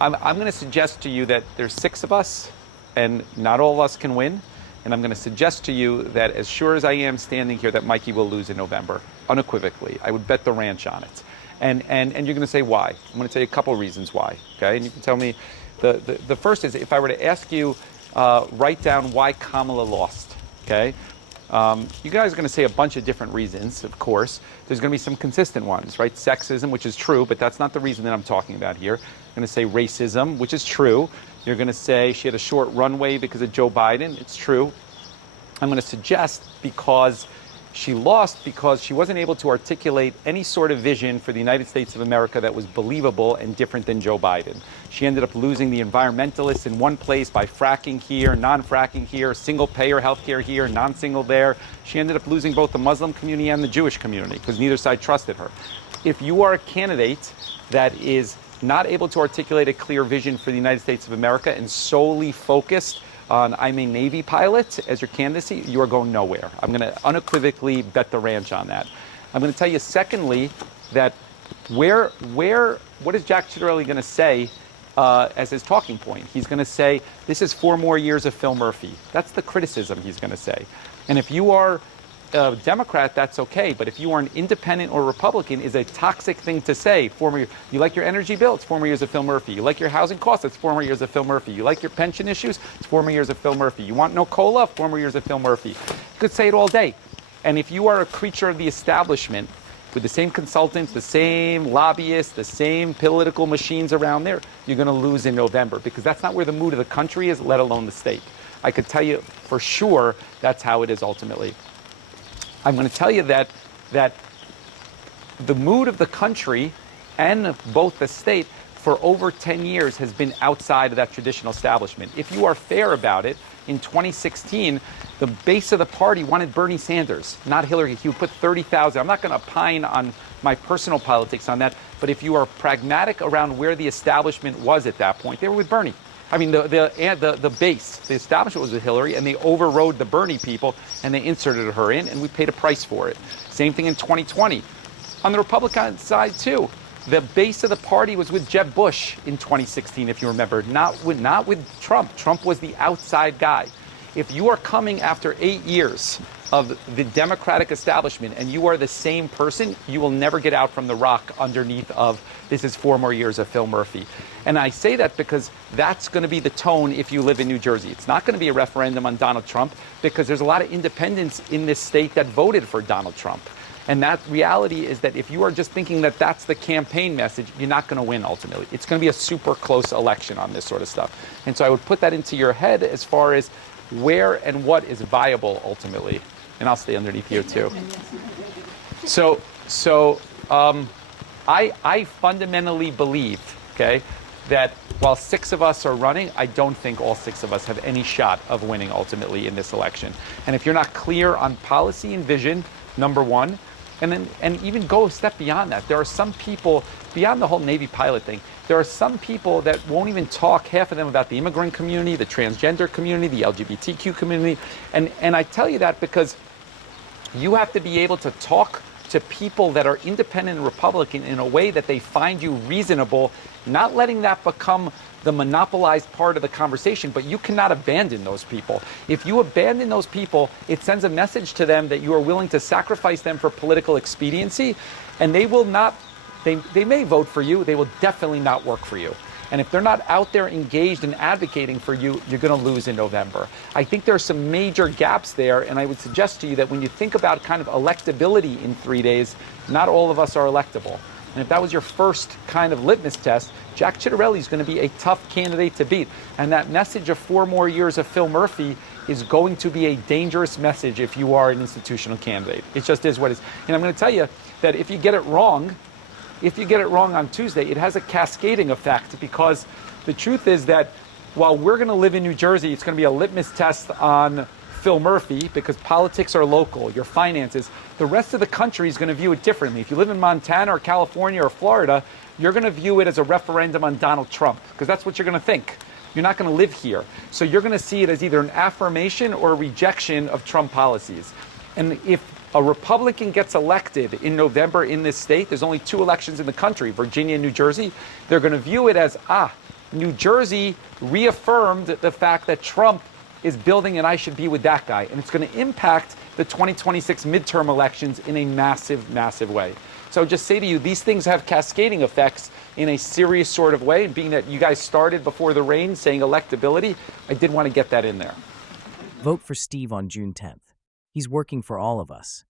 I'm going to suggest to you that there's 6 of us, and not all of us can win. And I'm going to suggest to you that as sure as I am standing here, that Mikie will lose in November, unequivocally. I would bet the ranch on it. And you're going to say why. I'm going to tell you a couple of reasons why. Okay, and you can tell me. The first is, if I were to ask you, write down why Kamala lost. Okay, you guys are going to say a bunch of different reasons. Of course, there's going to be some consistent ones, right? Sexism, which is true, but that's not the reason that I'm talking about here. I'm going to say racism, which is true. You're going to say she had a short runway because of Joe Biden. It's true. I'm going to suggest because she lost because she wasn't able to articulate any sort of vision for the United States of America that was believable and different than Joe Biden. She ended up losing the environmentalists in one place by fracking here, non-fracking here, single-payer healthcare here, non-single there. She ended up losing both the Muslim community and the Jewish community because neither side trusted her. If you are a candidate that is not able to articulate a clear vision for the United States of America and solely focused on I'm a Navy pilot as your candidacy, you are going nowhere. I'm going to unequivocally bet the ranch on that. I'm going to tell you, secondly, that what is Jack Ciatterelli going to say as his talking point? He's going to say, this is 4 more years of Phil Murphy. That's the criticism he's going to say. And if you are a Democrat, that's okay. But if you are an independent or Republican, is a toxic thing to say. You like your energy bill? It's 4 more years of Phil Murphy. You like your housing costs? It's 4 more years of Phil Murphy. You like your pension issues? It's 4 more years of Phil Murphy. You want no COLA? 4 more years of Phil Murphy. You could say it all day. And if you are a creature of the establishment with the same consultants, the same lobbyists, the same political machines around there, you're going to lose in November because that's not where the mood of the country is, let alone the state. I could tell you for sure that's how it is ultimately. I'm going to tell you that the mood of the country and of both the state for over 10 years has been outside of that traditional establishment. If you are fair about it, in 2016, the base of the party wanted Bernie Sanders, not Hillary. He would put 30,000. I'm not going to opine on my personal politics on that, but if you are pragmatic around where the establishment was at that point, they were with Bernie. I mean, the base, the establishment was with Hillary, and they overrode the Bernie people, and they inserted her in, and we paid a price for it. Same thing in 2020. On the Republican side, too, the base of the party was with Jeb Bush in 2016, if you remember, not with Trump. Trump was the outside guy. If you are coming after 8 years of the Democratic establishment and you are the same person, you will never get out from the rock underneath of this is 4 more years of Phil Murphy. And I say that because that's going to be the tone if you live in New Jersey. It's not going to be a referendum on Donald Trump because there's a lot of independents in this state that voted for Donald Trump. And that reality is that if you are just thinking that that's the campaign message, you're not going to win ultimately. It's going to be a super close election on this sort of stuff. And so I would put that into your head as far as where and what is viable ultimately. And I'll stay underneath here too. So I fundamentally believe, okay, that while 6 of us are running, I don't think all 6 of us have any shot of winning ultimately in this election. And if you're not clear on policy and vision, number one, and even go a step beyond that. There are some people, beyond the whole Navy pilot thing, there are some people that won't even talk, half of them, about the immigrant community, the transgender community, the LGBTQ community. And I tell you that because you have to be able to talk to people that are independent and Republican in a way that they find you reasonable, not letting that become the monopolized part of the conversation, but you cannot abandon those people. If you abandon those people, it sends a message to them that you are willing to sacrifice them for political expediency, and they will not, they may vote for you, they will definitely not work for you. And if they're not out there engaged and advocating for you, you're going to lose in November. I think there are some major gaps there, and I would suggest to you that when you think about kind of electability in 3 days, not all of us are electable. And if that was your first kind of litmus test, Jack Ciatterelli is going to be a tough candidate to beat. And that message of 4 more years of Phil Murphy is going to be a dangerous message if you are an institutional candidate. It just is what it is. And I'm going to tell you that if you get it wrong on Tuesday, it has a cascading effect, because the truth is that while we're going to live in New Jersey, it's going to be a litmus test on Phil Murphy because politics are local, your finances. The rest of the country is going to view it differently. If you live in Montana or California or Florida, you're going to view it as a referendum on Donald Trump because that's what you're going to think. You're not going to live here. So you're going to see it as either an affirmation or a rejection of Trump policies. And if a Republican gets elected in November in this state, there's only 2 elections in the country, Virginia and New Jersey, they're going to view it as, New Jersey reaffirmed the fact that Trump is building and I should be with that guy. And it's going to impact the 2026 midterm elections in a massive, massive way. So just say to you, these things have cascading effects in a serious sort of way. And being that you guys started before the rain saying electability, I did want to get that in there. Vote for Steve on June 10th. He's working for all of us.